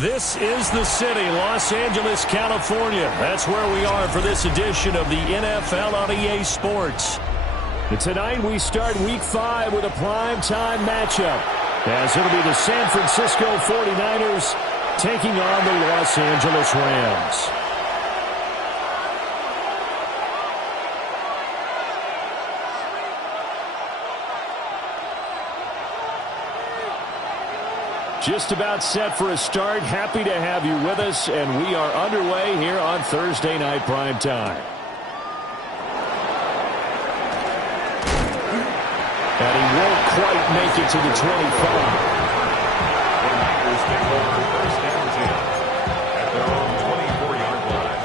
This is the city, Los Angeles, California. That's where we are for this edition of the NFL on EA Sports. And tonight we start Week 5 with a primetime matchup, as it'll be the San Francisco 49ers taking on the Los Angeles Rams. Just about set for a start. Happy to have you with us, and we are underway here on Thursday Night Primetime. And he won't quite make it to the 25. First down 10 at their own 24-yard line.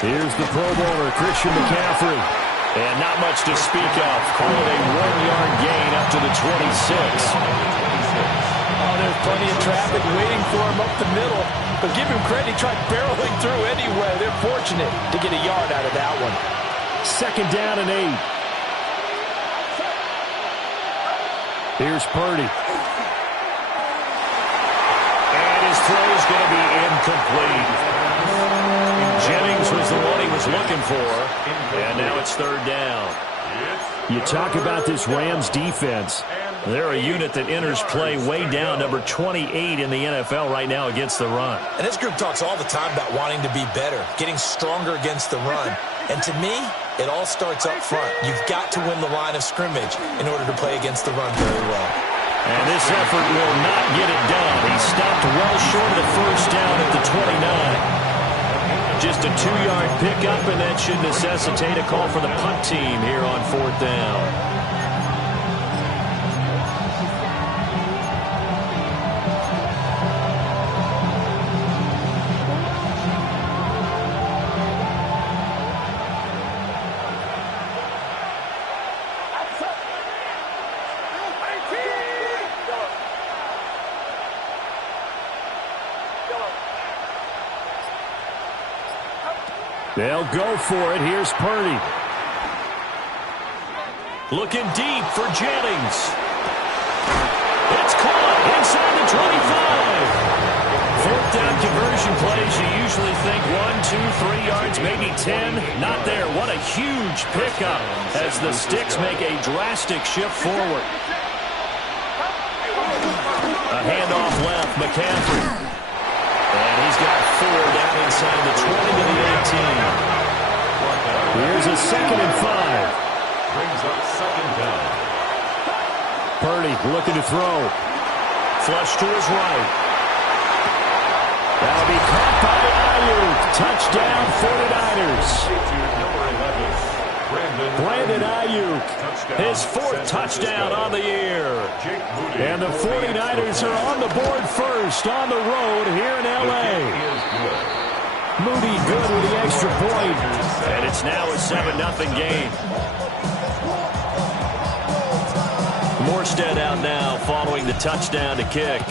Here's the Pro Bowler, Christian McCaffrey. And not much to speak of. Call it a 1-yard gain up to the 26. Oh, there's plenty of traffic waiting for him up the middle. But give him credit, he tried barreling through anyway. They're fortunate to get a yard out of that one. Second down and 8. Here's Purdy. And his throw is going to be incomplete. Jennings was the one he was looking for, and now it's third down. You talk about this Rams defense. They're a unit that enters play way down, number 28 in the NFL right now against the run. And this group talks all the time about wanting to be better, getting stronger against the run. And to me, it all starts up front. You've got to win the line of scrimmage in order to play against the run very well. And this effort will not get it done. He stopped well short of the first down at the 29. Just a 2-yard pickup, and that should necessitate a call for the punt team here on fourth down. They'll go for it. Here's Purdy. Looking deep for Jennings. It's caught inside the 25. Fourth down conversion plays, you usually think 1, 2, 3 yards, maybe 10. Not there. What a huge pickup as the Sticks make a drastic shift forward. A handoff left, McCaffrey. And he's got 4 down inside the 20 to the 18. Here's a 2nd and 5. Brings up 2nd down. Purdy looking to throw. Flush to his right. That'll be caught by Ayuk. Touchdown 49ers. Brandon Ayuk, his 4th touchdown on the year. And the 49ers are on the board first on the road here in L.A. Moody good with the extra point. And it's now a 7-0 game. Morstead out now following the touchdown to kick.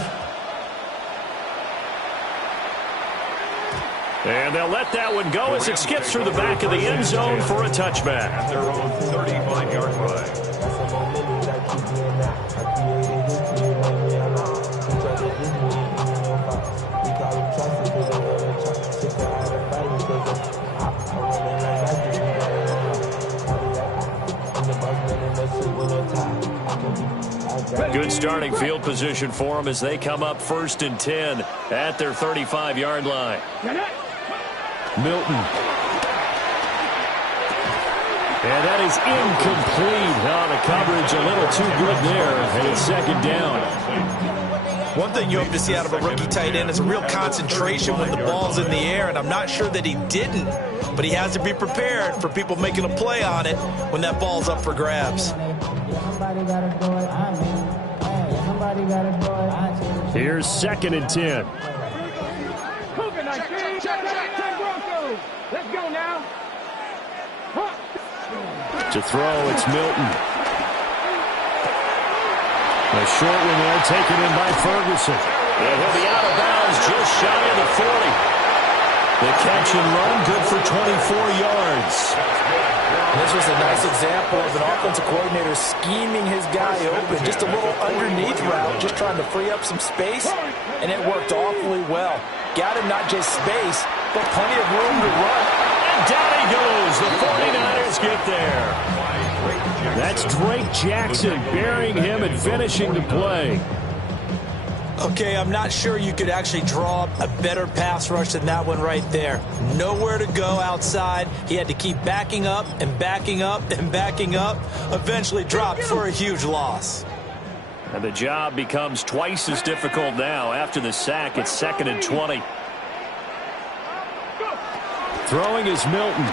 And they'll let that one go as it skips through the back of the end zone for a touchback. At their own 35-yard line. Good starting field position for them as they come up 1st and 10 at their 35-yard line. Milton. And that is incomplete. Oh, the coverage a little too good there, and it's second down. One thing you hope to see out of a rookie tight end is a real concentration when the ball's in the air, and I'm not sure that he didn't, but he has to be prepared for people making a play on it when that ball's up for grabs. Here's 2nd and 10. Let's go now. To throw, it's Milton. A short one there, taken in by Ferguson. And he'll be out of bounds just shy of the 40. The catch and run, good for 24 yards. This was a nice example of an offensive coordinator scheming his guy open. Just a little underneath route, just trying to free up some space, and it worked awfully well. Got him not just space, but plenty of room to run. And down he goes. The 49ers get there. That's Drake Jackson burying him and finishing the play. Okay, I'm not sure you could actually draw a better pass rush than that one right there. Nowhere to go outside. He had to keep backing up and backing up and backing up. Eventually dropped for a huge loss. And the job becomes twice as difficult now. After the sack, it's 2nd and 20. Throwing is Milton.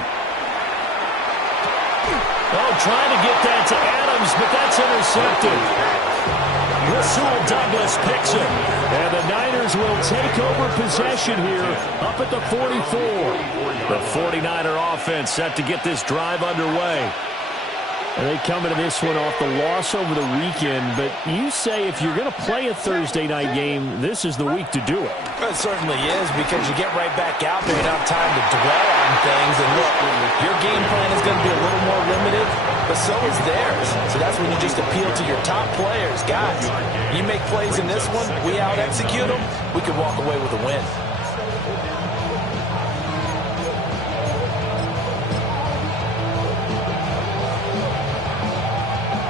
Oh, trying to get that to Adams, but that's intercepted. Rasul Douglas picks it. And the Niners will take over possession here up at the 44. The 49er offense set to get this drive underway. And they come into this one off the loss over the weekend, but you say if you're going to play a Thursday night game, this is the week to do it. It certainly is, because you get right back out there. You don't have time to dwell on things. And look, your game plan is going to be a little more limited, but so is theirs. So that's when you just appeal to your top players. Guys, you make plays in this one, we out-execute them, we could walk away with a win.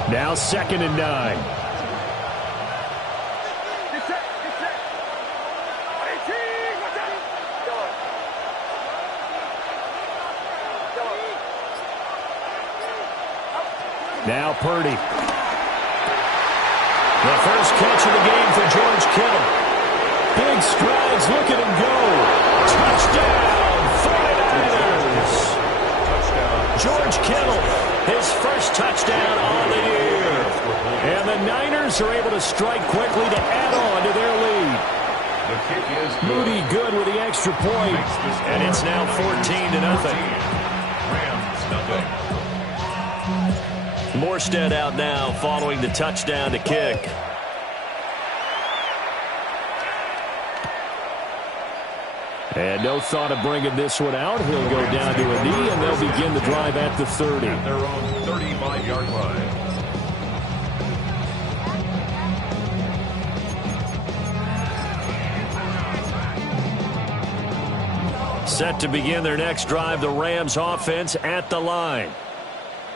Now 2nd and 9. Now Purdy. The first catch of the game for George Kittle. Big strides, look at him go. Touchdown, 49ers. George Kittle, his first touchdown on the year. And the Niners are able to strike quickly to add on to their lead. Moody good with the extra point. And it's now 14-0. Morstead out now following the touchdown to kick. And no thought of bringing this one out. He'll go down to a knee, and they'll begin the drive at the 30. Their own 35-yard line. Set to begin their next drive, the Rams offense at the line.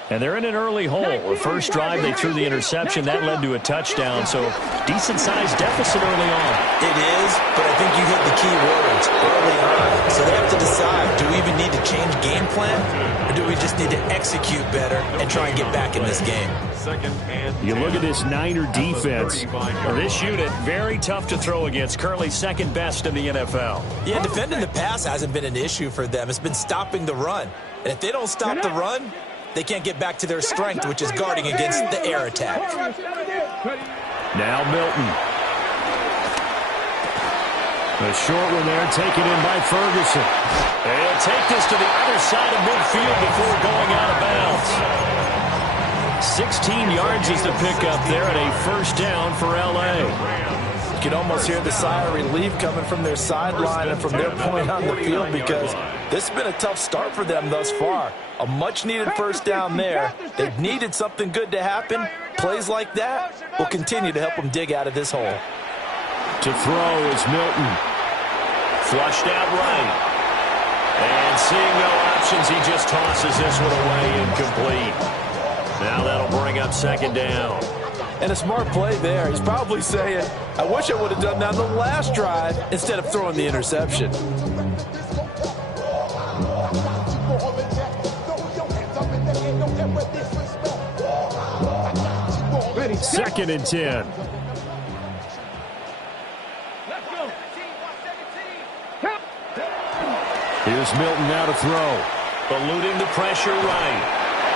And they're in an early hole. The first drive, they threw the interception. That led to a touchdown, so decent-sized deficit early on. It is, but I think you hit the key words early on. So they have to decide, do we even need to change game plan, or do we just need to execute better and try and get back in this game? You look at this Niner defense. This unit, very tough to throw against, currently second best in the NFL. Yeah, defending the pass hasn't been an issue for them. It's been stopping the run. And if they don't stop the run, they can't get back to their strength, which is guarding against the air attack. Now Milton. A short one there taken in by Ferguson. They'll take this to the other side of midfield before going out of bounds. 16 yards is the pickup there at a first down for L.A. You can almost hear the sigh of relief coming from their sideline and from their point on the field, because this has been a tough start for them thus far. A much-needed first down there. They've needed something good to happen. Plays like that will continue to help them dig out of this hole. To throw is Milton. Flushed out right. And seeing no options, he just tosses this one away, incomplete. Now that'll bring up second down. And a smart play there. He's probably saying, I wish I would have done that on the last drive instead of throwing the interception. Second and 10. Here's Milton now to throw. Eluding the pressure right.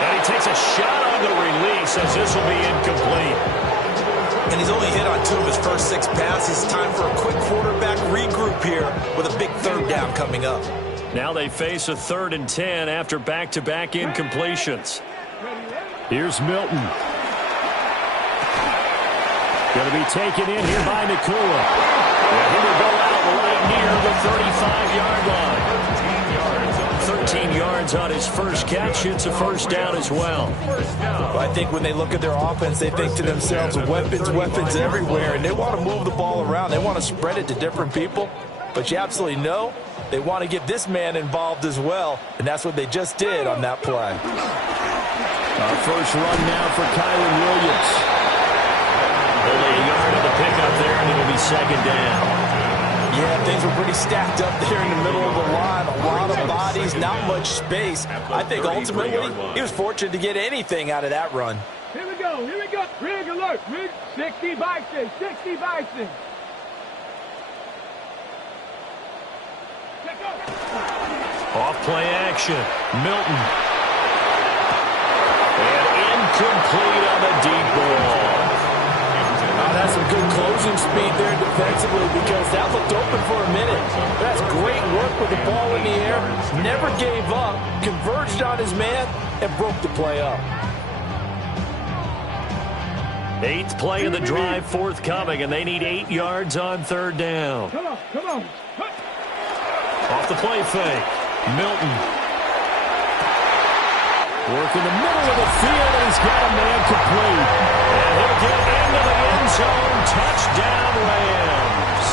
And he takes a shot on the release as this will be incomplete. And he's only hit on 2 of his first 6 passes. Time for a quick quarterback regroup here with a big third down coming up. Now they face a 3rd and 10 after back-to-back incompletions. Here's Milton. Going to be taken in here by Nakua. And he will go out right near the 35-yard line. 13 yards on his first catch. It's a first down as well. Well, I think when they look at their offense, they think to themselves, weapons everywhere, and they want to move the ball around. They want to spread it to different people. But you absolutely know they want to get this man involved as well, and that's what they just did on that play. Our first run now for Kyron Williams. Only a yard of the pickup there, and it'll be second down. Yeah, things were pretty stacked up there in the middle of the line. A lot of bodies, not much space. I think ultimately he was fortunate to get anything out of that run. Here we go. Rig alert. Rig 60 Bison. Off play action. Milton. And incomplete on the deep ball. Oh, that's some good closing speed there defensively because that looked open for a minute. That's great work with the ball in the air. Never gave up, converged on his man, and broke the play up. 8th play of the drive forthcoming, and they need 8 yards on 3rd down. Come on. Off the play fake. Milton. Work in the middle of the field, and he's got a man complete. And he'll get into the end zone. Touchdown, Rams.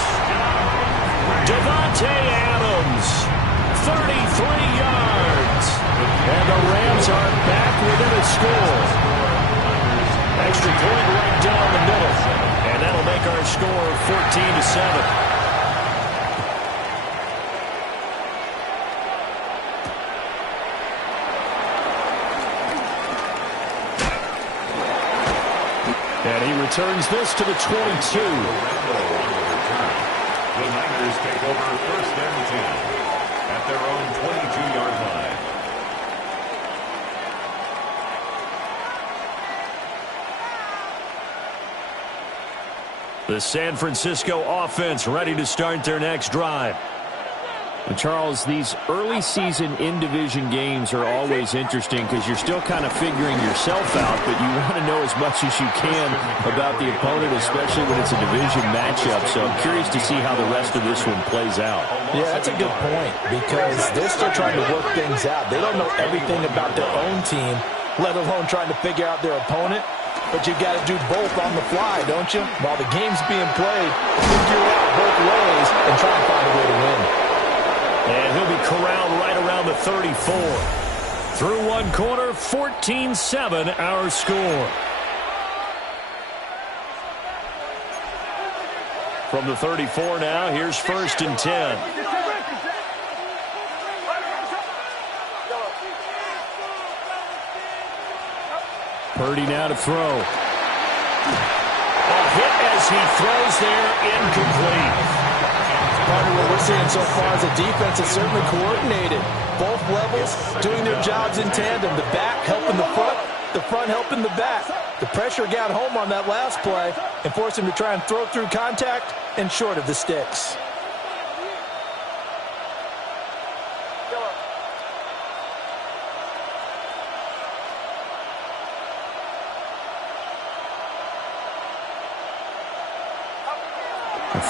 Devontae Adams, 33 yards. And the Rams are back within a score. Extra point right down the middle. And that'll make our score 14-7. And he returns this to the 22. The Niners take over 1st and 10 at their own 22-yard line. The San Francisco offense ready to start their next drive. And Charles, these early season in-division games are always interesting because you're still kind of figuring yourself out, but you want to know as much as you can about the opponent, especially when it's a division matchup. So I'm curious to see how the rest of this one plays out. Yeah, that's a good point because they're still trying to work things out. They don't know everything about their own team, let alone trying to figure out their opponent. But you got to do both on the fly, don't you? While the game's being played, figure it out both ways and try and find a way to win. And he'll be corralled right around the 34. Through one quarter, 14-7 our score. From the 34 now, here's 1st and 10. Purdy now to throw. A hit as he throws there, incomplete. Part of what we're seeing so far as a defense is certainly coordinated. Both levels doing their jobs in tandem. The back helping the front helping the back. The pressure got home on that last play and forced him to try and throw through contact and short of the sticks.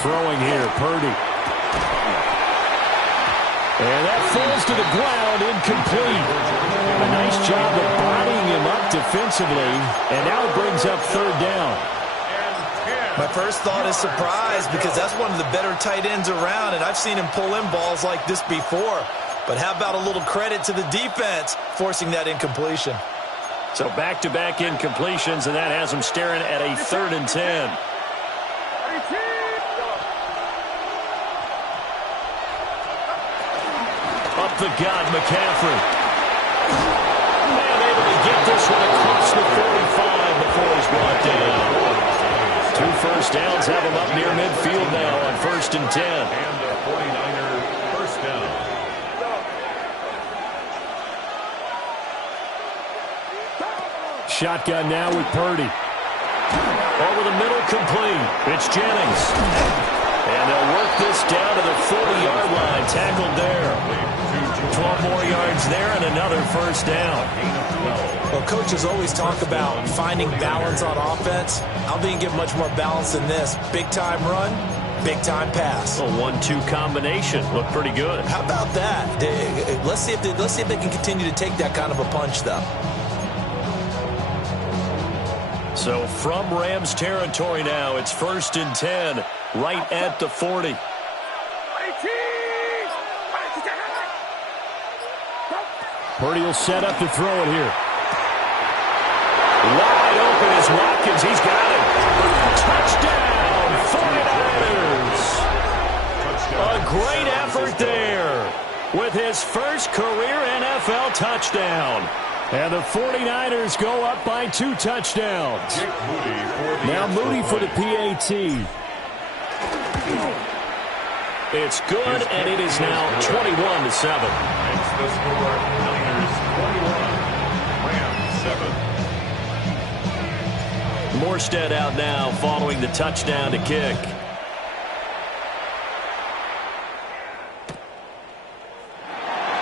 Throwing here, Purdy. And that falls to the ground, incomplete. A nice job of bodying him up defensively, and now it brings up 3rd down. My first thought is surprise because that's one of the better tight ends around, and I've seen him pull in balls like this before. But how about a little credit to the defense forcing that incompletion? So back-to-back incompletions, and that has him staring at a 3rd and 10. Up the gut, McCaffrey. And able to get this one across the 45, but before he's brought down. 2 first downs have him up near midfield now on 1st and 10. And a 49er first down. Shotgun now with Purdy. Over the middle, complete. It's Jennings. And they'll work this down to the 40-yard line. Tackled there. 12 more yards there and another first down. Well, coaches always talk about finding balance on offense. I don't think you get much more balance than this. Big-time run, big-time pass. A 1-2 combination. Looked pretty good. How about that? Let's see if they can continue to take that kind of a punch, though. So from Rams territory now, it's 1st and 10, right at the 40. Purdy will set up to throw it here. Wide open is Watkins. He's got it. Touchdown, 49ers. A great effort there with his first career NFL touchdown. And the 49ers go up by 2 touchdowns. Now Moody for the PAT. It's good, and it is now 21-7. It's the score, Niners 21, Rams 7. Morstead out now following the touchdown to kick.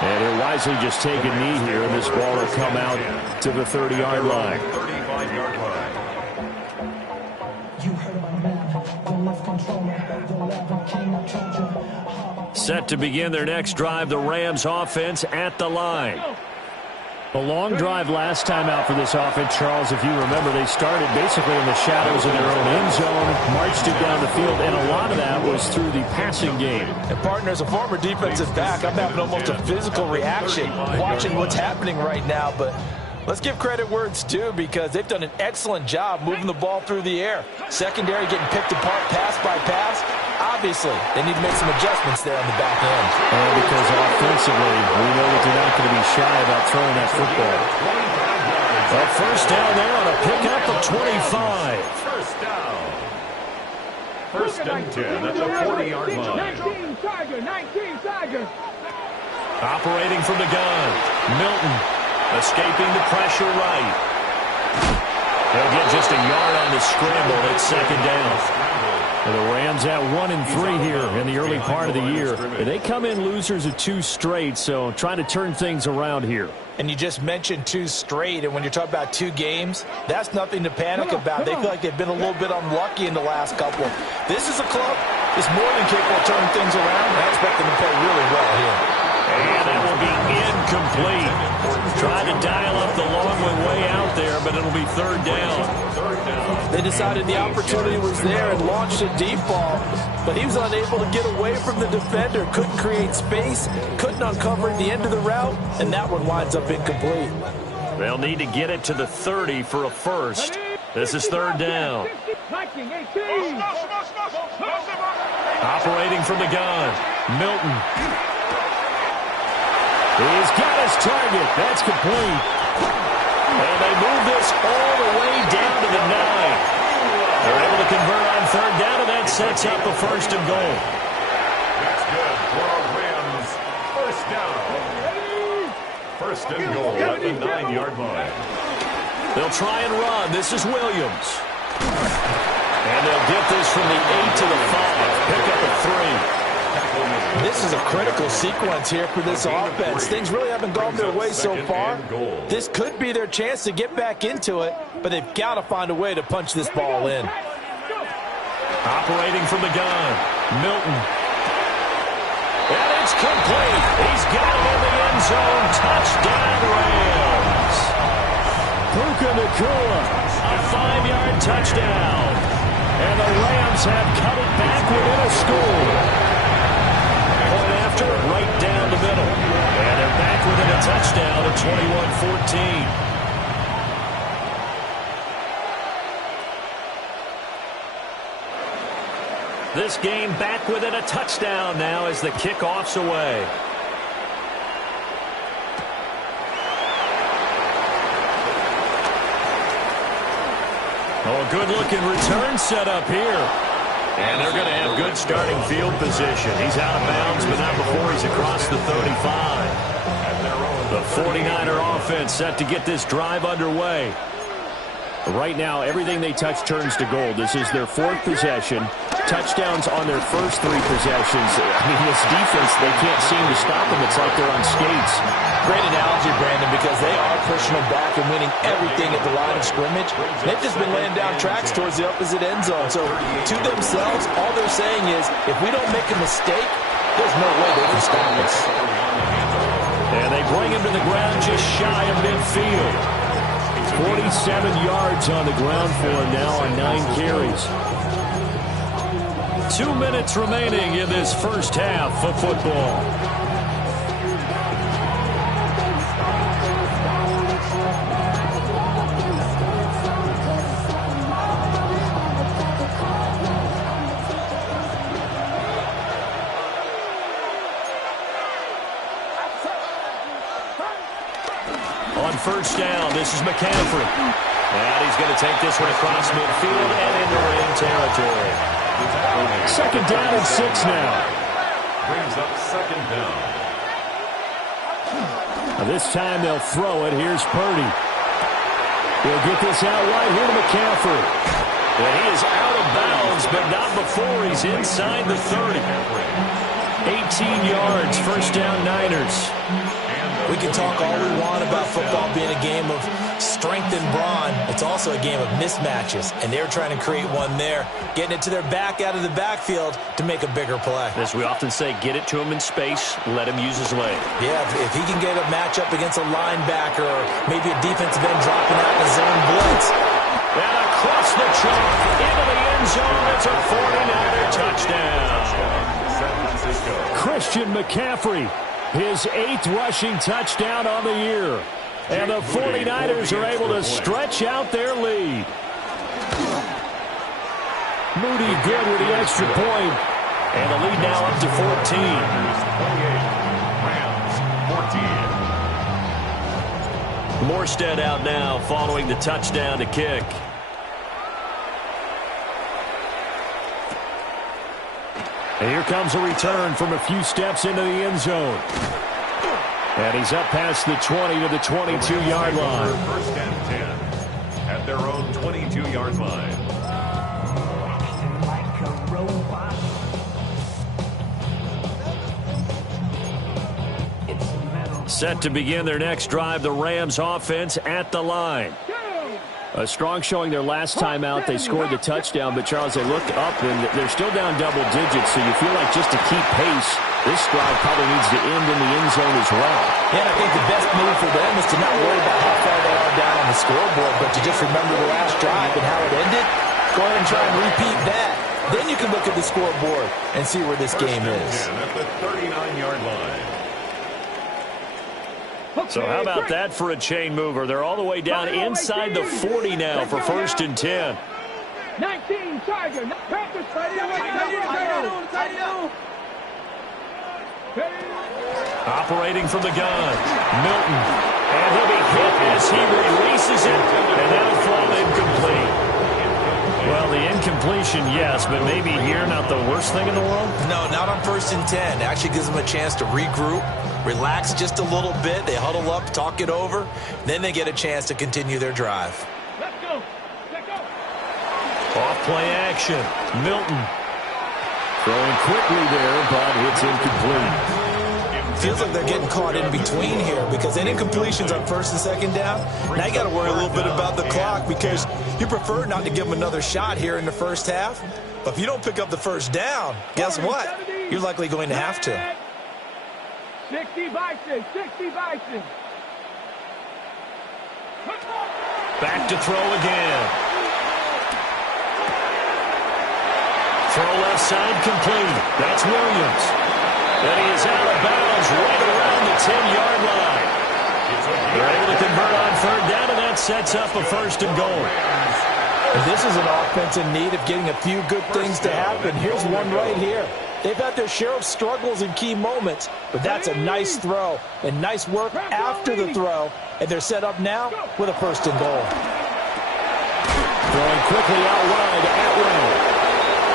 And he'll wisely just take a knee here, and this ball will come out to the 30-yard line. 35-yard line. Set to begin their next drive, the Rams offense at the line. A long drive last time out for this offense, Charles. If you remember, they started basically in the shadows of their own end zone, marched it down the field, and a lot of that was through the passing game. And partner, as a former defensive back, I'm having almost a physical reaction watching what's happening right now. But let's give credit where it's due, because they've done an excellent job moving the ball through the air. Secondary getting picked apart pass by pass. Obviously, they need to make some adjustments there on the back end. And because offensively, we know that they're not going to be shy about throwing that football. A first down there on a pickup of 25. First down. 1st and 10 at the 40-yard line. 19 Tiger. Operating from the gun, Milton escaping the pressure right. They'll get just a yard on the scramble. It's 2nd down. And the Rams at 1-3 here in the early part of the year. And they come in losers of 2 straight, so trying to turn things around here. And you just mentioned 2 straight, and when you're talking about 2 games, that's nothing to panic about. They feel like they've been a little bit unlucky in the last couple. This is a club that's more than capable of turning things around, and I expect them to play really well here. And that will be incomplete. Trying to dial up the long way out there, but it'll be 3rd down. They decided the opportunity was there and launched a deep ball, but he was unable to get away from the defender, couldn't create space, couldn't uncover the end of the route, and that one winds up incomplete. They'll need to get it to the 30 for a first. This is 3rd down. Operating from the gun, Milton. He's got his target. That's complete. And they move this all the way down to the 9. They're able to convert on 3rd down, and that sets up a 1st and goal. That's good for our Rams. First down. 1st and goal at the 9-yard line. They'll try and run. This is Williams. And they'll get this from the 8 to the 5. Pick up a 3. This is a critical sequence here for this offense. Things really haven't gone their way so far. This could be their chance to get back into it, but they've got to find a way to punch this ball in. Operating from the gun, Milton. And it's complete. He's got it in the end zone. Touchdown, Rams. Puka Nacua, a 5-yard touchdown. And the Rams have cut it back within a score. Point after, right down the middle. And they're back within a touchdown at 21-14. This game back within a touchdown now as the kickoff's away. Oh, good-looking return set up here. And they're going to have good starting field position. He's out of bounds, but not before he's across the 35. The 49er offense set to get this drive underway. Right now, everything they touch turns to gold. This is their fourth possession. Touchdowns on their first three possessions. I mean, this defense, they can't seem to stop them. It's like they're on skates. Great analogy, Brandon, because they are pushing them back and winning everything at the line of scrimmage. They've just been laying down tracks towards the opposite end zone. So to themselves, all they're saying is, if we don't make a mistake, there's no way they can stop us. And they bring him to the ground just shy of midfield. 47 yards on the ground for him now on 9 carries. 2 minutes remaining in this first half of football. On first down, this is McCaffrey. And he's going to take this one across midfield and into ring territory. Second down and 6 now. Brings up second down. This time they'll throw it. Here's Purdy. He'll get this out right here to McCaffrey. And he is out of bounds, but not before he's inside the 30. 18 yards, first down Niners. We can talk all we want about football being a game of strength and brawn. It's also a game of mismatches, and they're trying to create one there, getting it to their back out of the backfield to make a bigger play. As we often say, get it to him in space, let him use his leg. Yeah, if he can get a matchup against a linebacker or maybe a defensive end dropping out in a zone blitz. And across the chalk, into the end zone, it's a 49er touchdown. Christian McCaffrey. His 8th rushing touchdown on the year. And the 49ers are able to stretch out their lead. Moody good with the extra point. And the lead now up to 14. Rams, 14. Morstead out now following the touchdown to kick. And here comes a return from a few steps into the end zone. And he's up past the 20 to the 22-yard line. First and 10 at their own 22-yard line. Set to begin their next drive, the Rams offense at the line. A strong showing their last time out. They scored the touchdown, but, Charles, they looked up, and they're still down double digits, so you feel like just to keep pace, this drive probably needs to end in the end zone as well. Yeah, and I think the best move for them is to not worry about how far they are down on the scoreboard, but to just remember the last drive and how it ended. Go ahead and try and repeat that. Then you can look at the scoreboard and see where this game is. At the 39-yard line. So how about that for a chain mover? They're all the way down inside the 40 now for first and 10. 19, Tiger. Operating from the gun, Milton. And he'll be hit as he releases it, and that'll fall incomplete. Well, the incompletion, yes, but maybe here not the worst thing in the world? No, not on first and 10. It actually gives them a chance to regroup, relax just a little bit. They huddle up, talk it over. Then they get a chance to continue their drive. Let's go. Let's go. Off play action. Milton throwing quickly there, but it's incomplete. Feels like they're getting caught in between here because any incompletions on first and second down, now you got to worry a little bit about the clock because you prefer not to give them another shot here in the first half. But if you don't pick up the first down, guess what? You're likely going to have to. 60 Bison, 60 Bison. Back to throw again. Throw left side complete. That's Williams. And he is out of bounds right around the 10-yard line. They're able to convert on third down, and that sets up a first and goal. And this is an offense in need of getting a few good things to happen. Here's one right here. They've had their share of struggles in key moments, but that's a nice throw and nice work after the throw. And they're set up now with a first and goal. Throwing quickly out wide to Atwell.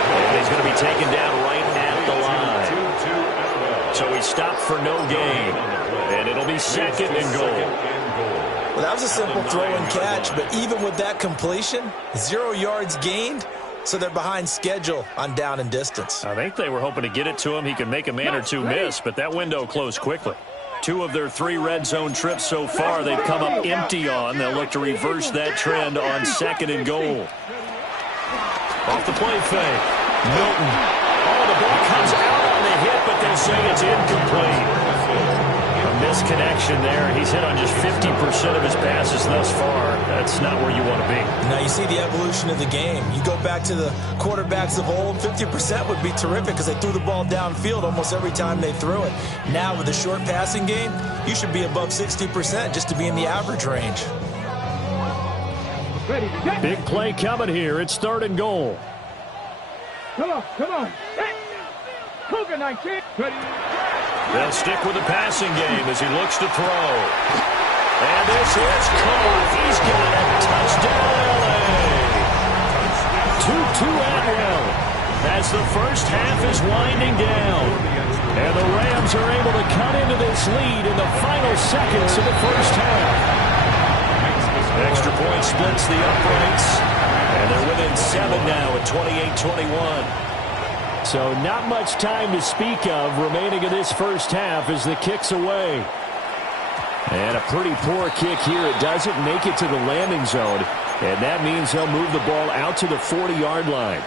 And he's going to be taken down right at the line. So he stopped for no gain. And it'll be second and goal. Well, that was a simple throw and catch, but even with that completion, 0 yards gained, so they're behind schedule on down and distance. I think they were hoping to get it to him. He could make a man or two miss, but that window closed quickly. 2 of their 3 red zone trips so far they've come up empty on. They'll look to reverse that trend on second and goal. Off the play fake. Milton. Oh, the ball comes out on the hit, but they'll say it's incomplete. A misconnection there. He's hit on just 50% of his passes thus far. That's not where you want to be. Now you see the evolution of the game. You go back to the quarterbacks of old, 50% would be terrific because they threw the ball downfield almost every time they threw it. Now with the short passing game, you should be above 60% just to be in the average range. Big play coming here. It's third and goal. Come on, come on. Cougar 19. Ready. They'll stick with the passing game as he looks to throw. And this is caught. He's got a touchdown, L.A. 2-2 Atwell as the first half is winding down. And the Rams are able to cut into this lead in the final seconds of the first half. Extra point splits the uprights. And they're within 7 now at 28-21. So not much time to speak of remaining in this first half as the kick's away. And a pretty poor kick here. It doesn't make it to the landing zone. And that means they'll move the ball out to the 40-yard line.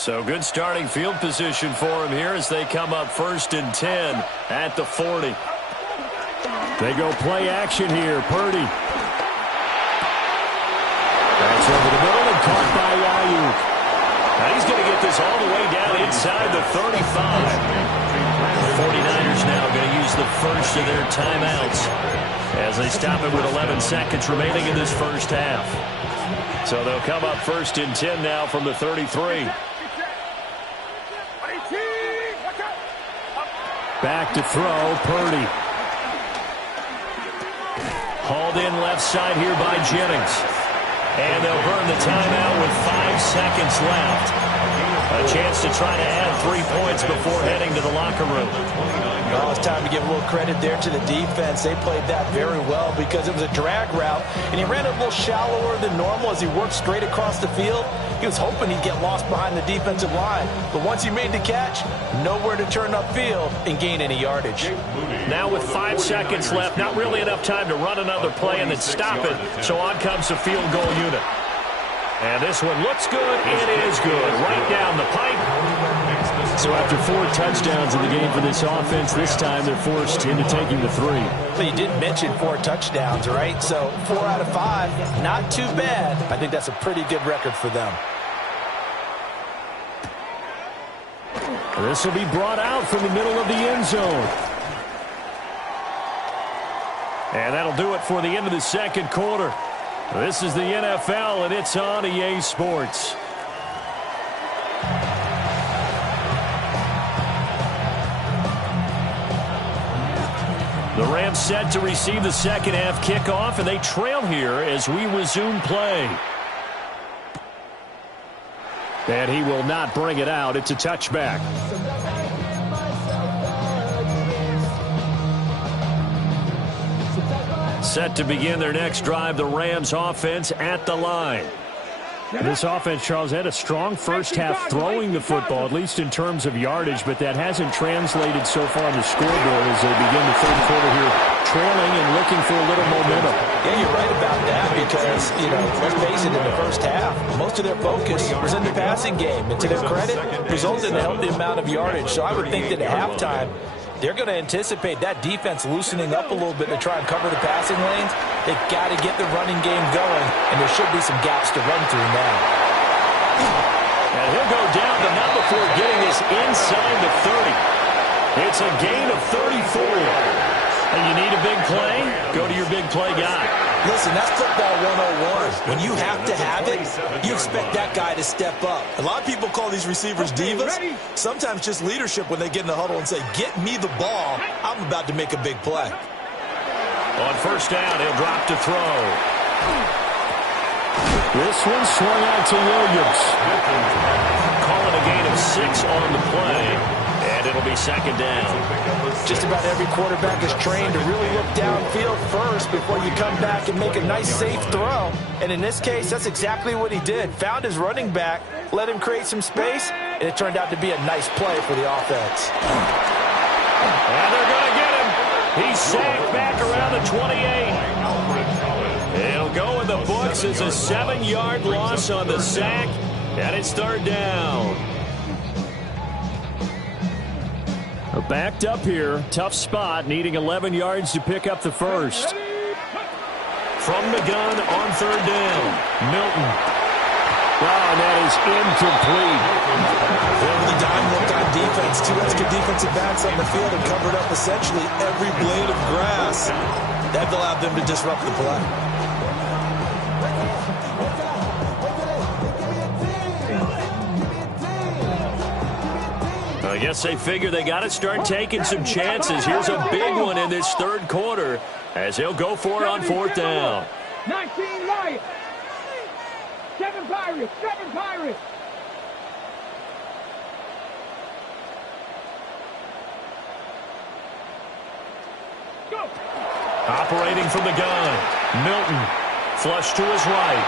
So good starting field position for him here as they come up 1st and 10 at the 40. They go play action here. Purdy. That's over the middle and caught by Ayuk. Now he's going to get this all the way down inside the 35. The 49ers now going to use the first of their timeouts as they stop it with 11 seconds remaining in this first half. So they'll come up 1st and 10 now from the 33. Back to throw, Purdy. Hauled in left side here by Jennings. And they'll burn the timeout with 5 seconds left. A chance to try to add 3 points before heading to the locker room. Well, it's time to give a little credit there to the defense. They played that very well because it was a drag route, and he ran a little shallower than normal as he worked straight across the field. He was hoping he'd get lost behind the defensive line, but once he made the catch, nowhere to turn upfield and gain any yardage. Now with 5 seconds left, not really enough time to run another play and then stop it, so on comes the field goal unit. And this one looks good. It is good. Right down the pipe. So after 4 touchdowns in the game for this offense, this time they're forced into taking the 3. Well, you did mention 4 touchdowns, right? So 4 out of 5, not too bad. I think that's a pretty good record for them. This will be brought out from the middle of the end zone. And that'll do it for the end of the second quarter. This is the NFL, and it's on EA Sports. The Rams set to receive the second half kickoff, and they trail here as we resume play. And he will not bring it out. It's a touchback. Set to begin their next drive, the Rams offense at the line. This offense, Charles, had a strong first half throwing the football, at least in terms of yardage, but that hasn't translated so far on the scoreboard as they begin the third quarter here, trailing and looking for a little momentum. Yeah, you're right about that because, let's face it, in the first half, most of their focus was in the passing game. And to their credit, resulted in a healthy amount of yardage. So I would think that at halftime, they're going to anticipate that defense loosening up a little bit to try and cover the passing lanes. They've got to get the running game going, and there should be some gaps to run through now. And he'll go down, but not before getting this inside the 30. It's a gain of 34. And you need a big play? Go to your big play guy. Listen, that's football 101. When you have to have it, you expect that guy to step up. A lot of people call these receivers divas. Sometimes just leadership when they get in the huddle and say, get me the ball. I'm about to make a big play. On first down, he'll drop to throw. This one swung out to Williams. Calling a gain of 6 on the play. And it'll be second down. Just about every quarterback is trained to really look downfield first before you come back and make a nice, safe throw. And in this case, that's exactly what he did. Found his running back, let him create some space, and it turned out to be a nice play for the offense. And they're going to get him. He's sacked back around the 28. It'll go in the books as a 7-yard loss on the sack, and it's third down. Backed up here, tough spot, needing 11 yards to pick up the first. From the gun on third down, Milton. Wow, and that is incomplete. Over the dime look on defense. 2 extra defensive backs on the field and covered up essentially every blade of grass. That allowed them to disrupt the play. I guess they figure they got to start taking some chances. Here's a big one in this third quarter as he'll go for it on fourth down. 19 Lions. 7 Pirates. 7 Pirates. Go. Operating from the gun, Milton. Flush to his right.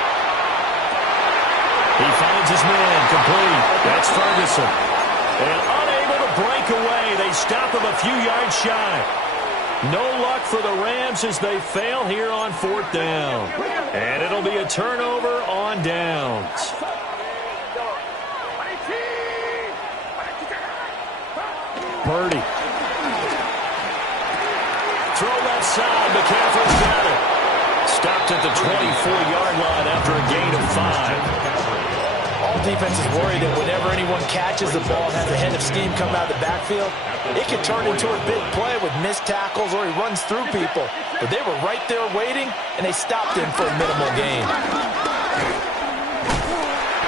He finds his man complete. That's Ferguson. And unable to break away. They stop him a few yards shy. No luck for the Rams as they fail here on fourth down. And it'll be a turnover on downs. Purdy. Throw left side. McCaffrey's got it. Stopped at the 24-yard line after a gain of 5. All defenses worry that whenever anyone catches the ball and has a head of steam come out of the backfield, it can turn into a big play with missed tackles or he runs through people. But they were right there waiting, and they stopped him for a minimal gain.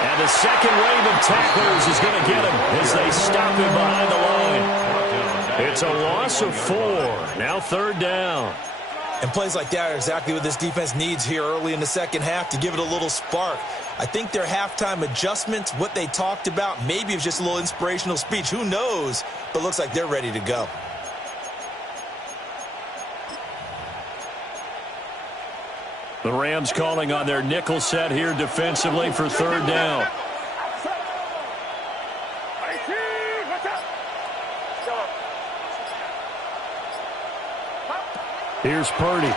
And the second wave of tacklers is going to get him as they stop him behind the line. It's a loss of 4. Now third down. And plays like that are exactly what this defense needs here early in the second half to give it a little spark. I think their halftime adjustments, what they talked about, maybe it was just a little inspirational speech. Who knows? But looks like they're ready to go. The Rams calling on their nickel set here defensively for third down. Here's Purdy. And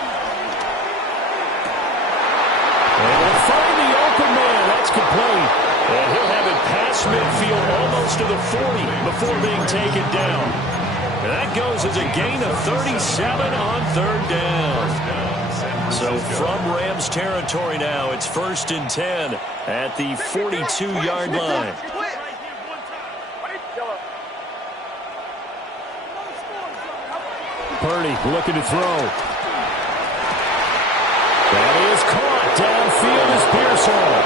he'll find the open man. That's complete. And he'll have it past midfield almost to the 40 before being taken down. And that goes as a gain of 37 on third down. So from Rams territory now, it's 1st and 10 at the 42-yard line. Purdy looking to throw. That is caught. Downfield is Pearsall.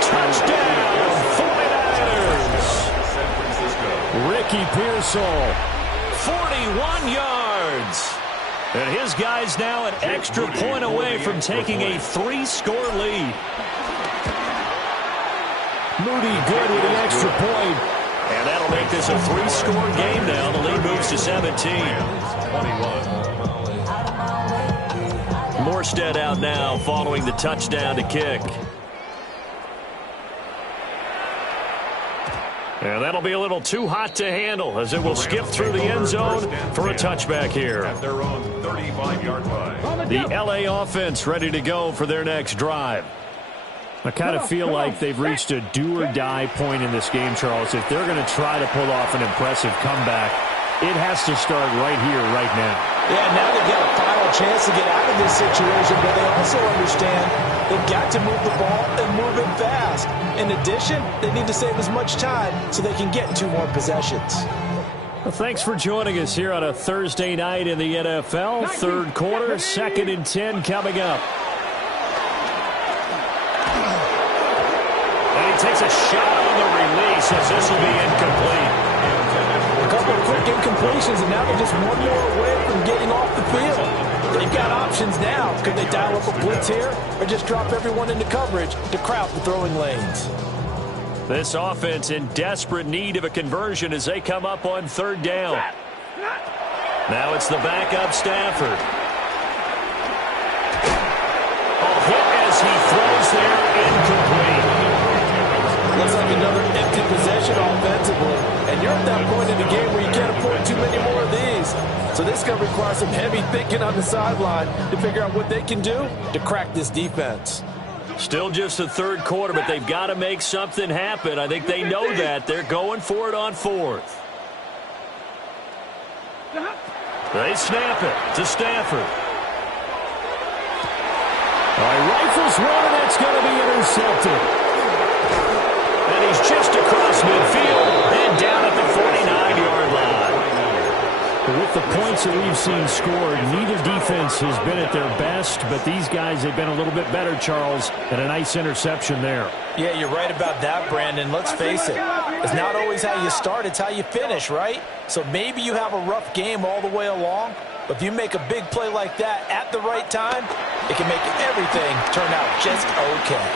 Touchdown, 49ers. Ricky Pearsall, 41 yards. And his guy's now an extra point away from taking a 3-score lead. Moody good with the extra point. And that'll make this a 3-score game now. The lead moves to 17. Morstead out now following the touchdown to kick. And that'll be a little too hot to handle as it will skip through the end zone for a touchback here. At their own 35-yard line. The LA offense ready to go for their next drive. I kind of feel like they've reached a do-or-die point in this game, Charles. If they're going to try to pull off an impressive comeback, it has to start right here, right now. Yeah, now they've got a final chance to get out of this situation, but they also understand they've got to move the ball and move it fast. In addition, they need to save as much time so they can get 2 more possessions. Well, thanks for joining us here on a Thursday night in the NFL. Third quarter, 2nd and 10 coming up. takes a shot on the release as this will be incomplete. A couple of quick incompletions, and now they're just one more away from getting off the field. They've got options now. Could they dial up a blitz here or just drop everyone into coverage to crowd the throwing lanes? This offense in desperate need of a conversion as they come up on third down. Now it's the backup Stafford. A hit as he throws there, incomplete. Looks like another empty possession offensively. And you're at that point in the game where you can't afford too many more of these. So this is going to require some heavy thinking on the sideline to figure out what they can do to crack this defense. Still just the third quarter, but they've got to make something happen. I think they know that. They're going for it on fourth. They snap it to Stafford. All right, rifles one, and that's going to be intercepted. And he's just across midfield and down at the 49-yard line. With the points that we've seen scored, neither defense has been at their best, but these guys have been a little bit better, Charles, and a nice interception there. Yeah, you're right about that, Brandon. Let's face it. It's not always how you start, it's how you finish, right? So maybe you have a rough game all the way along, but if you make a big play like that at the right time, it can make everything turn out just okay.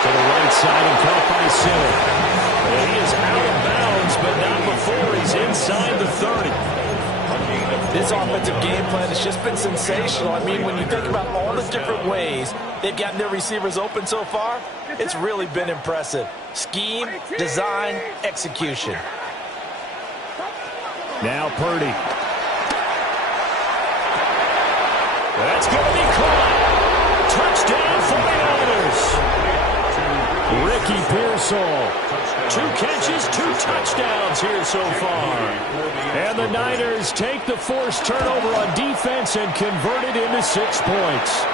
To the right side and caught by Simmons. He is out of bounds, but not before he's inside the 30. This offensive game plan has just been sensational. I mean, when you think about all the different ways they've gotten their receivers open so far, it's really been impressive. Scheme, design, execution. Now Purdy. That's going to be caught. Touchdown 49ers. Ricky Pearsall. 2 catches, 2 touchdowns here so far. And the Niners take the forced turnover on defense and convert it into 6 points.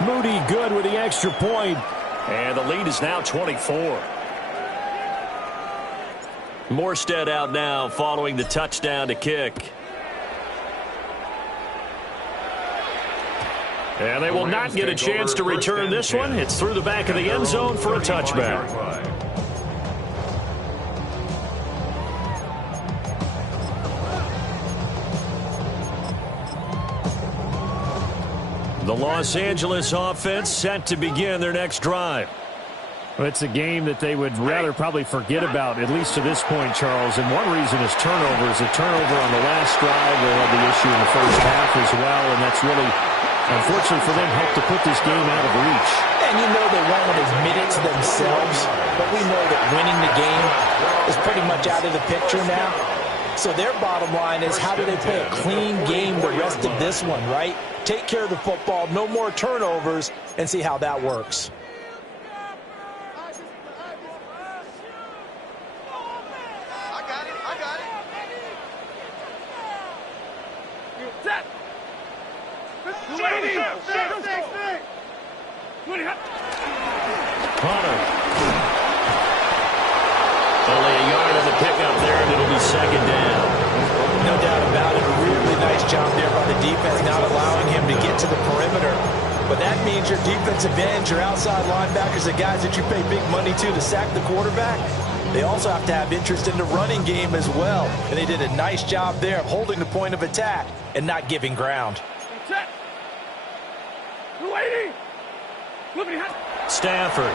Moody good with the extra point. And the lead is now 24. Morstead out now following the touchdown to kick. And they will not get a chance to return this one. It's through the back of the end zone for a touchback. The Los Angeles offense set to begin their next drive. Well, it's a game that they would rather probably forget about, at least to this point, Charles. And one reason is turnovers. A turnover on the last drive. They had the issue in the first half as well, and that's really, unfortunately for them, helped to put this game out of reach. And you know they won't admit it to themselves, but we know that winning the game is pretty much out of the picture now. So their bottom line is, how do they play a clean game the rest of this one, right? Take care of the football, no more turnovers, and see how that works. Hunter. Only a yard on the pickup there, and it'll be second down. No doubt about it. A really nice job there by the defense, not allowing him to get to the perimeter. But that means your defensive ends, your outside linebackers, the guys that you pay big money to sack the quarterback, they also have to have interest in the running game as well. And they did a nice job there of holding the point of attack and not giving ground. Stafford.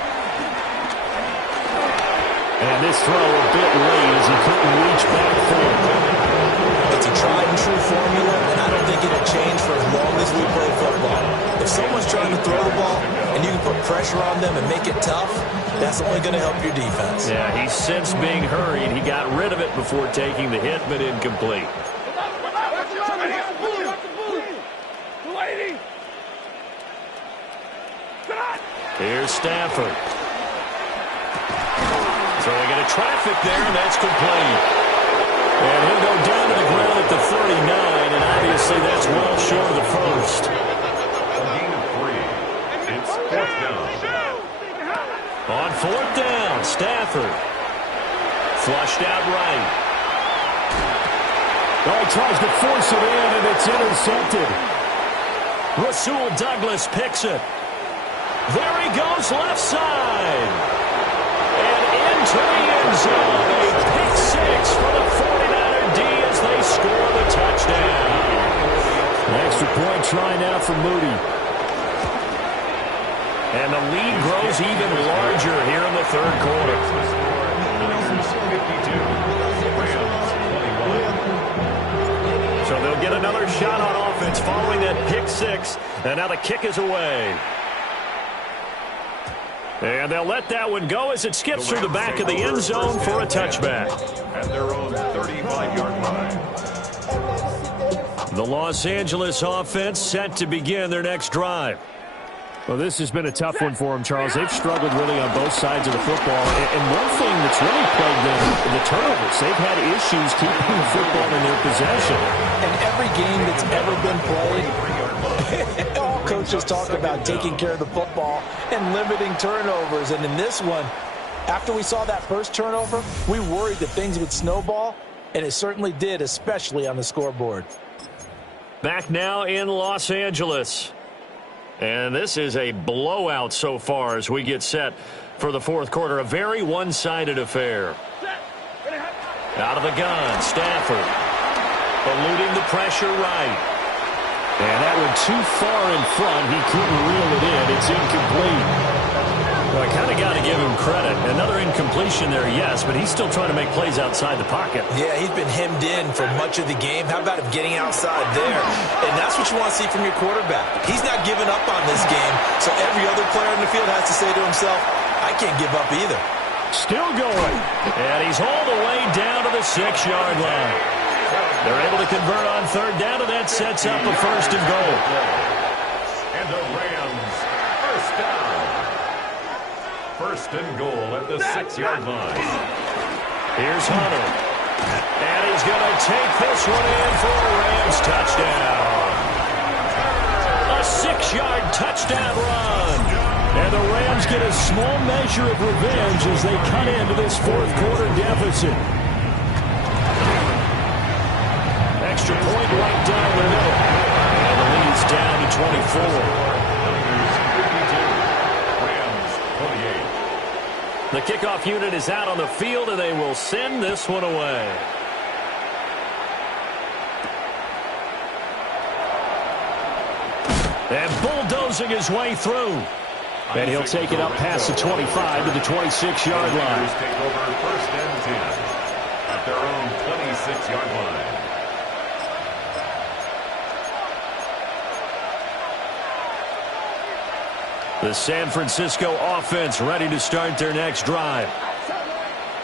And this throw a bit late as he couldn't reach back for it. It's a tried and true formula, and I don't think it'll change for as long as we play football. If someone's trying to throw the ball and you can put pressure on them and make it tough, that's only going to help your defense. Yeah, he's since being hurried. He got rid of it before taking the hit, but incomplete. Here's Stafford. Throwing into traffic there, and that's complete. And he'll go down to the ground at the 39, and obviously that's well short of the first. A gain of 3. It's fourth down. On fourth down, Stafford. Flushed out right. Oh, he tries to force it in, and it's intercepted. Rasul Douglas picks it. There he goes, left side. And into the end zone. A pick six for the 49er D as they score the touchdown. An extra point try now for Moody. And the lead grows even larger here in the third quarter. So they'll get another shot on offense following that pick six. And now the kick is away. And they'll let that one go as it skips through the back of the end zone for a touchback. At their own 35-yard line. The Los Angeles offense set to begin their next drive. Well, this has been a tough one for them, Charles. They've struggled really on both sides of the football. And one thing that's really plagued them, the turnovers. They've had issues keeping the football in their possession. And every game that's ever been played, all coaches talk about taking care of the football and limiting turnovers. And in this one, after we saw that first turnover, we worried that things would snowball, and it certainly did, especially on the scoreboard. Back now in Los Angeles. And this is a blowout so far as we get set for the fourth quarter. A very one-sided affair. Out of the gun, Stafford. Eluding the pressure right. And that one too far in front. He couldn't reel it in. It's incomplete. Well, I kind of got to give him credit. Another incompletion there, yes, but he's still trying to make plays outside the pocket. Yeah, he's been hemmed in for much of the game. How about him getting outside there? And that's what you want to see from your quarterback. He's not giving up on this game, so every other player in the field has to say to himself, I can't give up either. Still going. And he's all the way down to the 6-yard line. They're able to convert on third down, and that sets up a first and goal. And the Rams, first down. First and goal at the 6-yard line. Here's Hunter. And he's going to take this one in for a Rams touchdown. A 6-yard touchdown run. And the Rams get a small measure of revenge as they cut into this fourth quarter deficit. Extra point right down the middle. And the lead's down to 24. The kickoff unit is out on the field, and they will send this one away. And bulldozing his way through. And he'll take it up past the 25 to the 26-yard line. Take over first and 10 at their own 26-yard line. The San Francisco offense ready to start their next drive.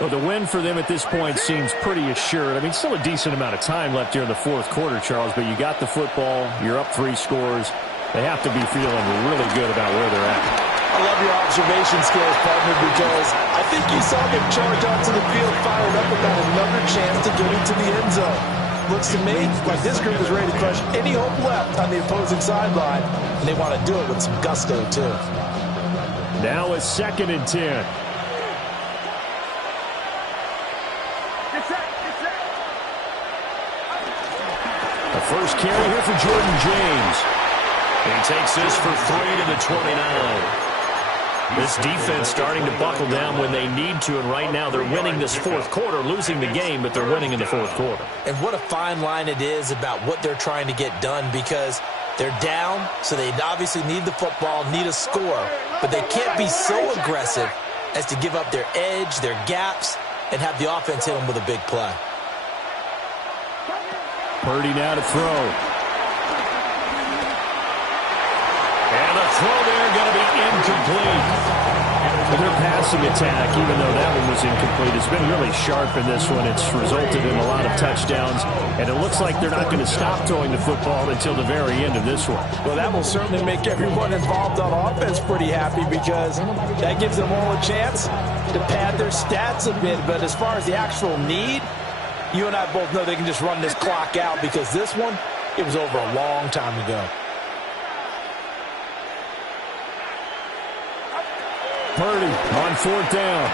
Well, the win for them at this point seems pretty assured. I mean, still a decent amount of time left here in the fourth quarter, Charles, but you got the football, you're up 3 scores. They have to be feeling really good about where they're at. I love your observation skills, partner, because I think you saw them charge onto the field, fired up about another chance to get into the end zone. Looks to me like this group is ready to crush any hope left on the opposing sideline, and they want to do it with some gusto, too. Now a 2nd and 10. The first carry here for Jordan James. He takes this for 3 to the 29. This defense starting to buckle down when they need to, and right now they're winning this fourth quarter, losing the game, but they're winning in the fourth quarter. And what a fine line it is about what they're trying to get done, because they're down, so they obviously need the football, need a score, but they can't be so aggressive as to give up their edge, their gaps, and have the offense hit them with a big play. Purdy now to throw. And the throw there going to be incomplete. Their passing attack, even though that one was incomplete, has been really sharp in this one. It's resulted in a lot of touchdowns, and it looks like they're not going to stop throwing the football until the very end of this one. Well, that will certainly make everyone involved on offense pretty happy, because that gives them all a chance to pad their stats a bit. But as far as the actual need, you and I both know they can just run this clock out, because this one, it was over a long time ago. Purdy on 4th down.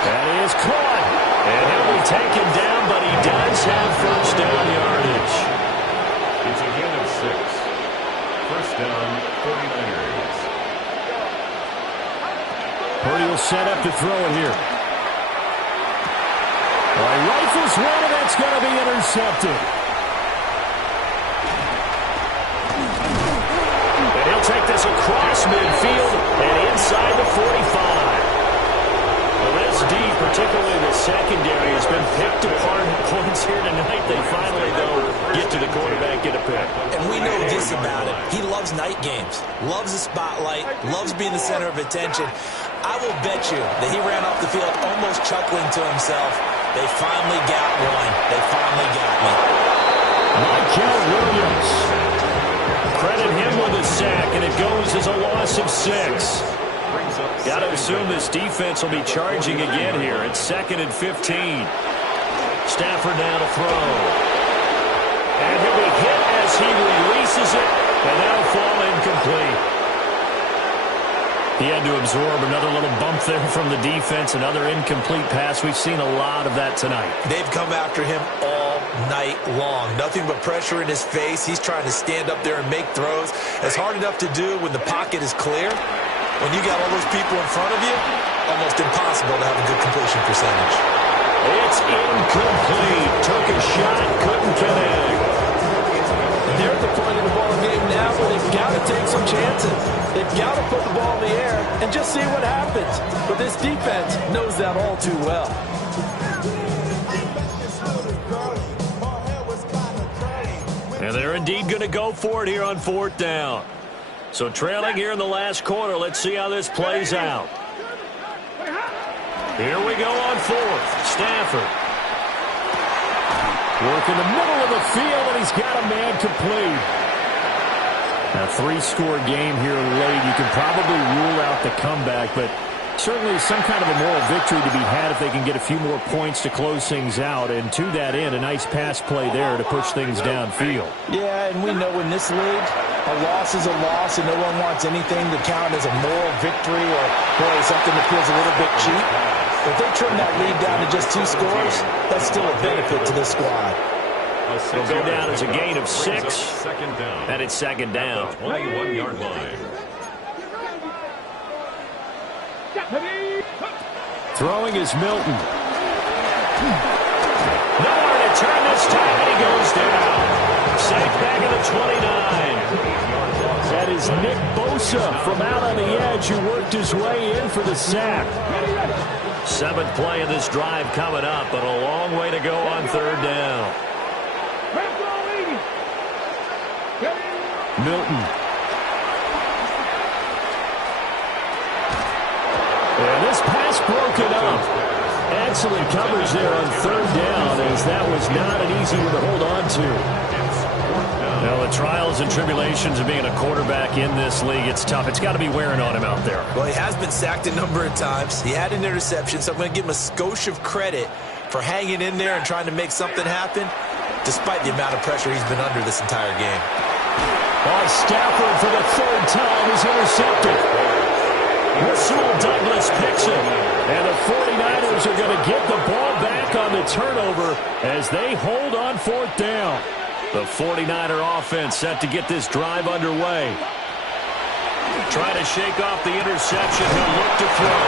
That is caught. And he'll be taken down, but he does have first down yardage. It's a gain of 6. First down, 49ers. Purdy will set up to throw it here. All right, rifles one, and that's going to be intercepted. And he'll take this across midfield and inside the 45. Well, this D, particularly the secondary, has been picked apart at points here tonight. They finally, though, get to the quarterback, get a pick. And we know this about him. He loves night games, loves the spotlight, loves being the center of attention. I will bet you that he ran off the field almost chuckling to himself. They finally got one. They finally got me. Michael Williams. Credit him with a sack, and it goes as a loss of 6. Got to assume this defense will be charging again here. It's 2nd and 15. Stafford now to throw. And he'll be hit as he releases it, and that'll fall incomplete. He had to absorb another little bump there from the defense, another incomplete pass. We've seen a lot of that tonight. They've come after him all night long. Nothing but pressure in his face. He's trying to stand up there and make throws. It's hard enough to do when the pocket is clear. When you got all those people in front of you, almost impossible to have a good completion percentage. It's incomplete. Took a shot, couldn't connect. They're at the point in the ball game now where they've got to take some chances. They've got to put the ball in the air and just see what happens. But this defense knows that all too well. And they're indeed going to go for it here on 4th down. So trailing here in the last quarter. Let's see how this plays out. Here we go on 4th. Stafford. Work in the middle of the field, and he's got a man complete. A 3-score game here late. You can probably rule out the comeback, but certainly some kind of a moral victory to be had if they can get a few more points to close things out. And to that end, a nice pass play there to push things downfield. Yeah, and we know in this league, a loss is a loss, and no one wants anything to count as a moral victory or, boy, something that feels a little bit cheap. If they trim that lead down to just 2 scores, that's still a benefit to this squad. It'll go down as a gain of 6, and it's 2nd down. 21-yard line. Throwing is Milton. Nowhere to turn this time, and he goes down. Safe back at the 29. That is Nick Bosa from out on the edge who worked his way in for the sack. 7th play of this drive coming up, but a long way to go on 3rd down. Milton. And this pass broken up. Excellent coverage there on 3rd down, as that was not an easy one to hold on to. Now, the trials and tribulations of being a quarterback in this league, it's tough. It's got to be wearing on him out there. Well, he has been sacked a number of times. He had an interception, so I'm going to give him a skosh of credit for hanging in there and trying to make something happen, despite the amount of pressure he's been under this entire game. Stafford for the 3rd time is intercepted. Rasul Douglas picks it. And the 49ers are going to get the ball back on the turnover as they hold on 4th down. The 49er offense set to get this drive underway. Trying to shake off the interception. He'll look to throw.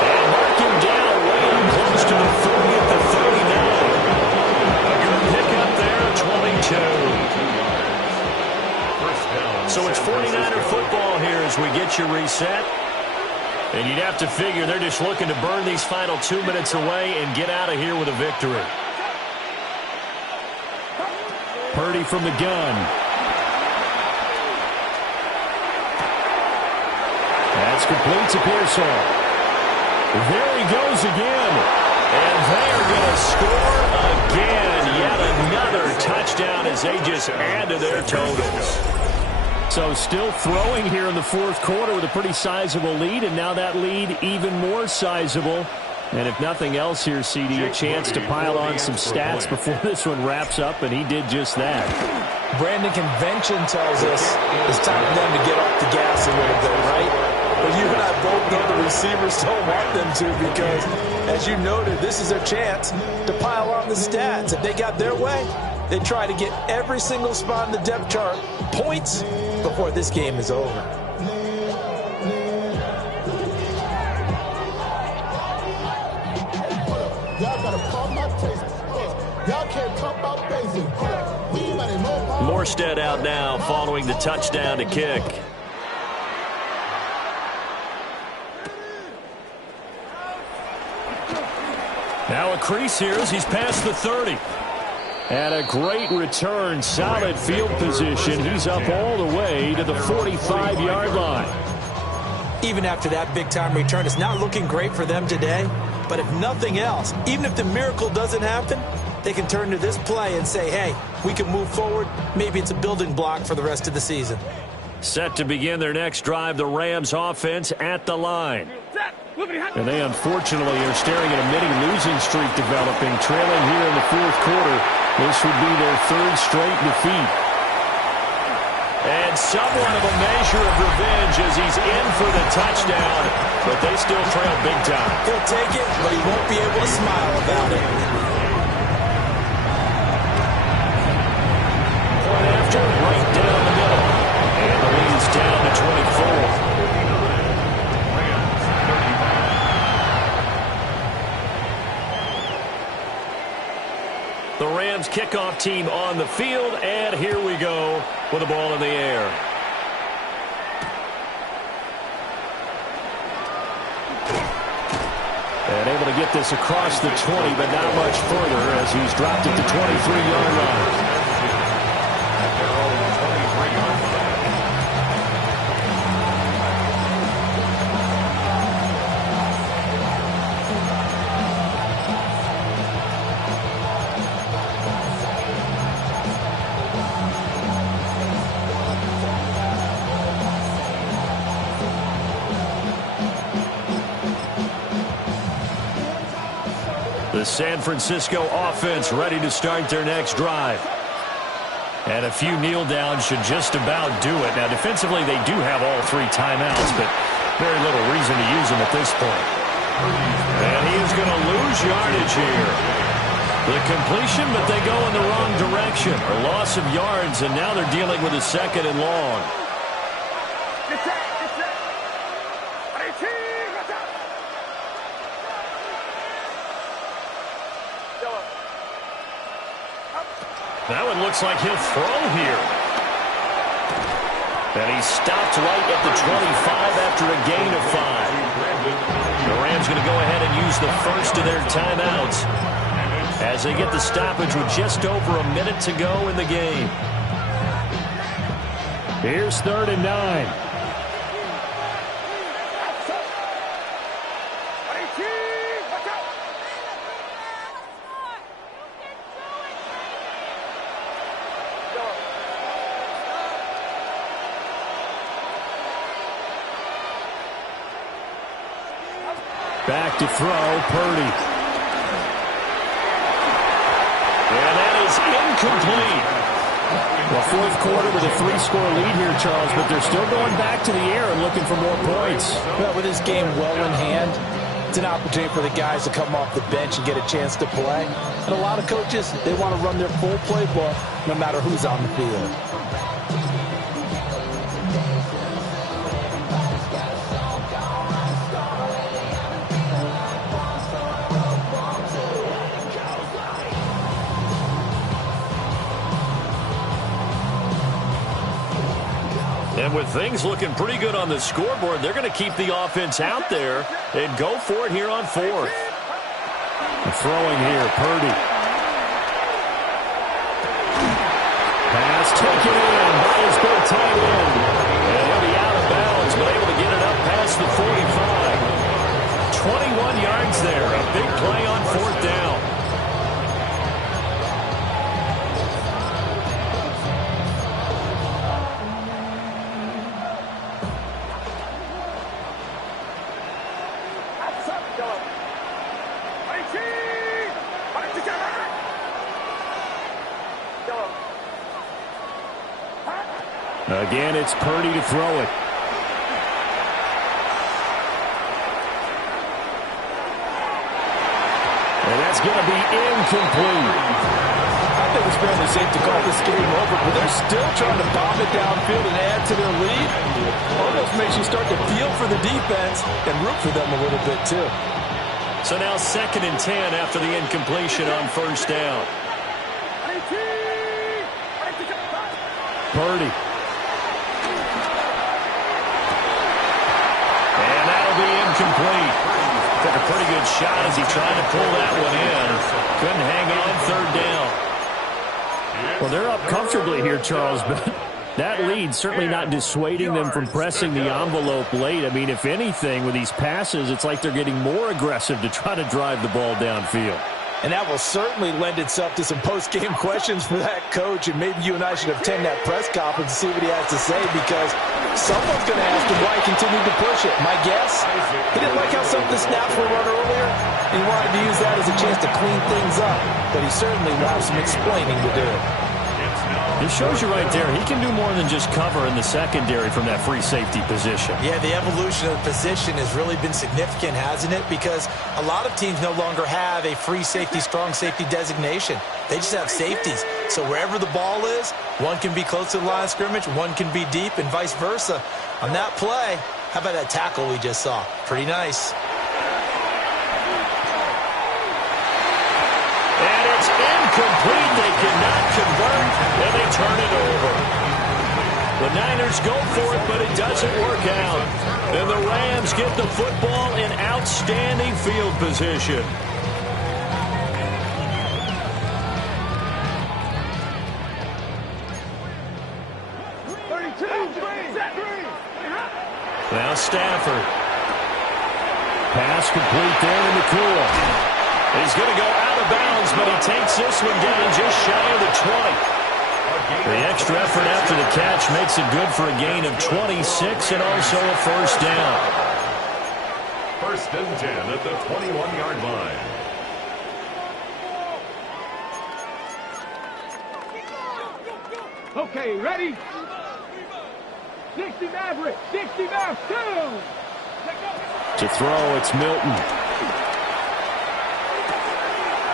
And mark him down way up close to the 30 at the 39. A good pickup there, 22. So it's 49er football here as we get you reset. And you'd have to figure they're just looking to burn these final 2 minutes away and get out of here with a victory. Purdy from the gun. That's complete to Pearsall. There he goes again. And they're going to score again. Yet another touchdown as they just add to their totals. So still throwing here in the 4th quarter with a pretty sizable lead, and now that lead even more sizable. And if nothing else here, CD, a chance to pile on some stats before this one wraps up, and he did just that. Brandon, convention tells us it's time for them to get off the gas a little bit, right? But you and I both know the receivers don't want them to because, as you noted, this is their chance to pile on the stats. If they got their way, they try to get every single spot in the depth chart points before this game is over. Morstead out now following the touchdown to kick. Now a crease here as he's past the 30. And a great return, solid field position. He's up all the way to the 45-yard line. Even after that big-time return, it's not looking great for them today. But if nothing else, even if the miracle doesn't happen, they can turn to this play and say, hey, we can move forward. Maybe it's a building block for the rest of the season. Set to begin their next drive, the Rams offense at the line. And they unfortunately are staring at a mini-losing streak developing, trailing here in the fourth quarter. This would be their third straight defeat. And somewhat of a measure of revenge as he's in for the touchdown, but they still trail big time. He'll take it, but he won't be able to smile about it. Point after, right down the middle. And the lead is down to 24. The Rams kickoff team on the field, and here we go with the ball in the air. And able to get this across the 20, but not much further as he's dropped it to 23-yard line. The San Francisco offense ready to start their next drive. And a few kneel downs should just about do it. Now, defensively, they do have all three timeouts, but very little reason to use them at this point. And he is going to lose yardage here. The completion, but they go in the wrong direction. A loss of yards, and now they're dealing with a second and long. That one looks like he'll throw here. And he stopped right at the 25 after a gain of 5. The Rams going to go ahead and use the first of their timeouts as they get the stoppage with just over a minute to go in the game. Here's 3rd and 9. Back to throw, Purdy. And that is incomplete. Well, fourth quarter with a 3-score lead here, Charles, but they're still going back to the air and looking for more points. Well, with this game well in hand, it's an opportunity for the guys to come off the bench and get a chance to play. And a lot of coaches, they want to run their full playbook no matter who's on the field. And with things looking pretty good on the scoreboard, they're going to keep the offense out there and go for it here on 4th. Throwing here, Purdy. Pass taken in by his big tight end. And he'll be out of bounds, but able to get it up past the 45. 21 yards there. A big play on 4th down. Again, it's Purdy to throw it. And that's going to be incomplete. I think it's fairly safe to call this game over, but they're still trying to bomb it downfield and add to their lead. Almost makes you start to feel for the defense and root for them a little bit, too. So now 2nd and 10 after the incompletion on 1st down. Purdy. And that'll be incomplete. Took a pretty good shot as he tried to pull that one in. Couldn't hang on third down. Well, they're up comfortably here, Charles, but that lead certainly not dissuading them from pressing the envelope late. I mean, if anything, with these passes, it's like they're getting more aggressive to try to drive the ball downfield. And that will certainly lend itself to some post-game questions for that coach, and maybe you and I should attend that press conference and see what he has to say, because someone's going to ask him why he continued to push it. My guess, he didn't like how some of the snaps were run earlier, and he wanted to use that as a chance to clean things up, but he certainly will have some explaining to do. It shows you right there, he can do more than just cover in the secondary from that free safety position. Yeah, the evolution of the position has really been significant, hasn't it? Because a lot of teams no longer have a free safety, strong safety designation. They just have safeties. So wherever the ball is, one can be close to the line of scrimmage, one can be deep, and vice versa. On that play, how about that tackle we just saw? Pretty nice. And it's incomplete. They cannot convert, and they turn it over. The Niners go for it, but it doesn't work out. And the Rams get the football in outstanding field position. Now Stafford. Pass complete there to McCool. He's going to go out of bounds, but he takes this one down just shy of the 20. The extra effort after the catch makes it good for a gain of 26 and also a first down. First and 10 at the 21-yard line. Okay, ready? 60 Maverick, 60 Maverick, down. To throw, it's Milton.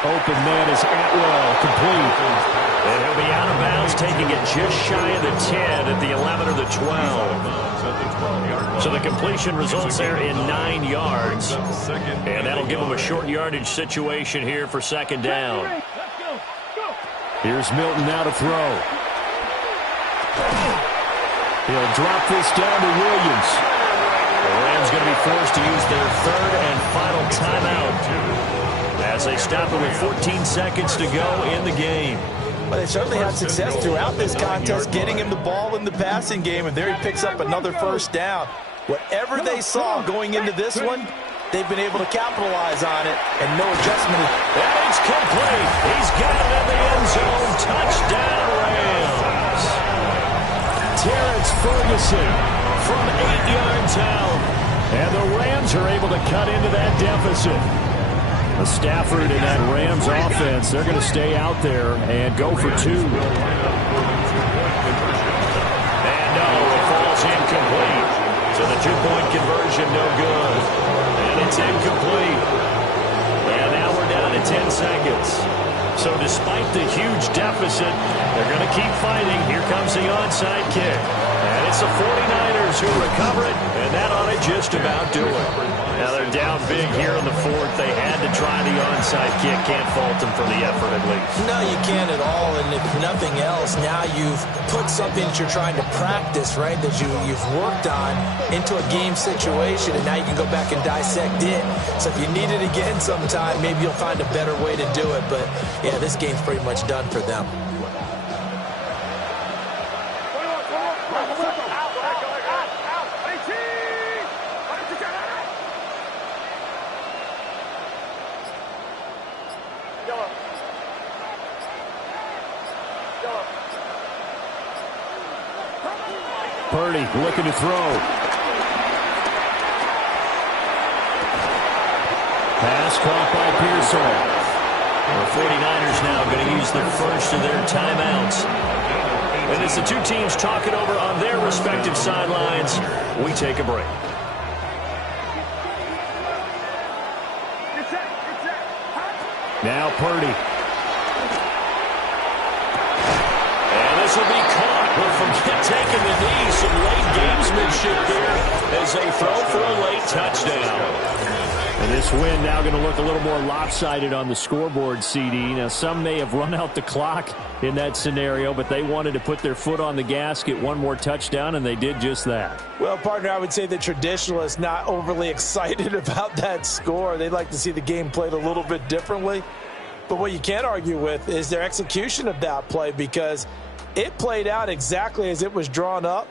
Open man is Atwell, complete. And he'll be out of bounds, taking it just shy of the 10 at the 11 or the 12. So the completion results there in 9 yards. And that'll give him a short yardage situation here for second down. Here's Milton now to throw. He'll drop this down to Williams. The Rams going to be forced to use their third and final timeout as they stop it with 14 seconds to go in the game. Well, they certainly had success throughout this contest, getting him the ball in the passing game, and there he picks up another first down. Whatever they saw going into this one, they've been able to capitalize on it, and no adjustment. And it's complete. He's got it in the end zone. Touchdown, Rams. Terrence Ferguson from 8 yards out. And the Rams are able to cut into that deficit. Stafford and that Rams offense, they're going to stay out there and go for 2. And no, it falls incomplete. So the 2-point conversion, no good. And it's incomplete. And now we're down to 10 seconds. So despite the huge deficit, they're going to keep fighting. Here comes the onside kick. And it's the 49ers who recover it, and that ought to just about do it. Now they're down big here in the fourth. They had to try the onside kick. Can't fault them for the effort at least. No, you can't at all, and if nothing else, now you've put something that you're trying to practice, right, that you've worked on into a game situation, and now you can go back and dissect it. So if you need it again sometime, maybe you'll find a better way to do it. But, yeah, this game's pretty much done for them. Purdy looking to throw. Pass caught by Pearson. The 49ers now going to use the first of their timeouts. And as the two teams talk it over on their respective sidelines, we take a break. Now Purdy. And this will be caught, but from taking the knee, some late gamesmanship there as they throw for a late touchdown. And this win now going to look a little more lopsided on the scoreboard, CD. Now, some may have run out the clock in that scenario, but they wanted to put their foot on the gas, get one more touchdown, and they did just that. Well, partner, I would say the traditionalists not overly excited about that score. They'd like to see the game played a little bit differently. But what you can't argue with is their execution of that play, because it played out exactly as it was drawn up.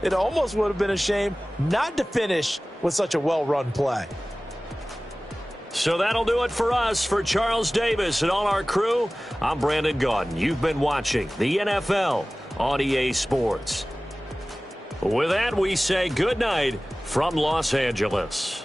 It almost would have been a shame not to finish with such a well-run play. So that'll do it for us. For Charles Davis and all our crew, I'm Brandon Gaudin. You've been watching the NFL on EA Sports. With that, we say good night from Los Angeles.